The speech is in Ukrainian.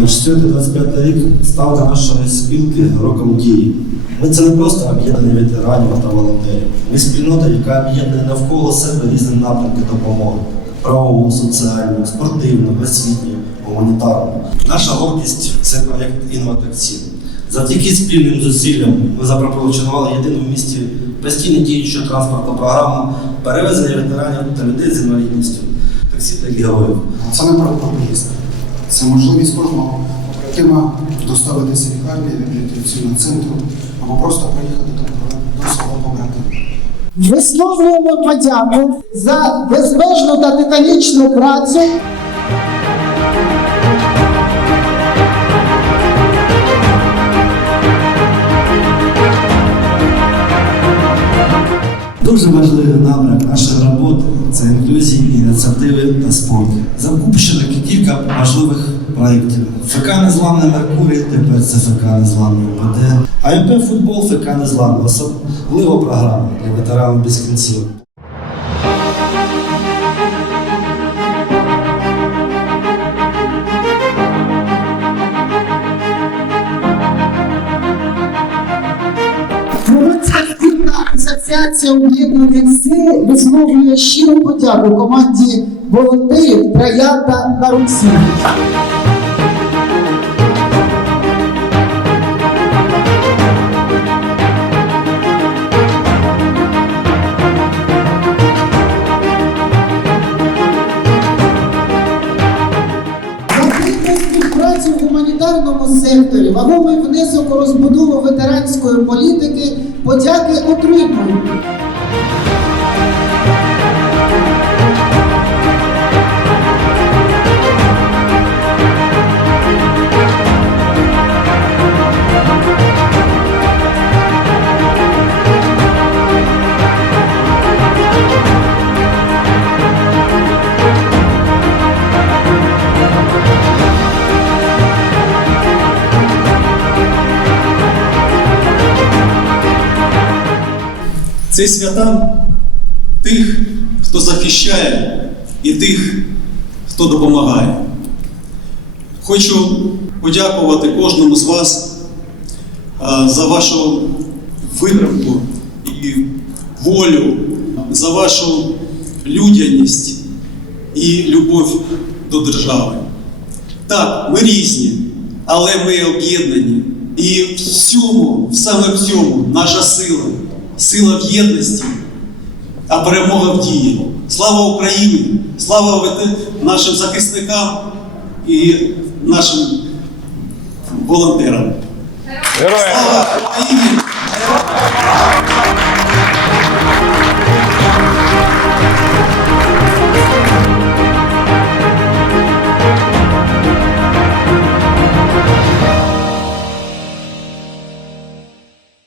«24-25 рік став для нашої спілки роком дії. Ми це не просто об'єднання ветеранів та волонтерів. Ми спільнота, яка об'єднує навколо себе різні напрямки допомоги: правову, соціальну, спортивну, освітню, гуманітарну. Наша гордість це проєкт «Інватаксі». Завдяки спільним зусиллям ми запропонували єдину в місті постійно діючу транспортну програму перевезення ветеранів та людей з інвалідністю, таксі та героїв. Це не про проїзд. Це можливість кожного побратима доставитися в лікарні реабілітаційного центру або просто приїхати до, до свого побратима. Висловлюємо подяку за безмежну та титанічну працю. Дуже важливий напрям нашої роботи це інклюзії, ініціативи та спорт. Закупщено кілька важливих проєктів. ФК Незламний Меркурій, тепер це ФК Незламний ОПД, АМП футбол, ФК Незламний, особлива програма для ветеранів без кінців. Асоціація об'єднаних сил висловлює щиру подяку команді волонтерів Троянда на Русі. Гуманітарному секторі, вагомий внесок у розбудову ветеранської політики, подяки отримують. Це свята тих, хто захищає, і тих, хто допомагає. Хочу подякувати кожному з вас за вашу витримку і волю, за вашу людяність і любов до держави. Так, ми різні, але ми об'єднані. І в цьому, саме в цьому наша сила, сила в єдності, а перемога в дії. Слава Україні! Слава нашим захисникам і нашим волонтерам! Слава Україні!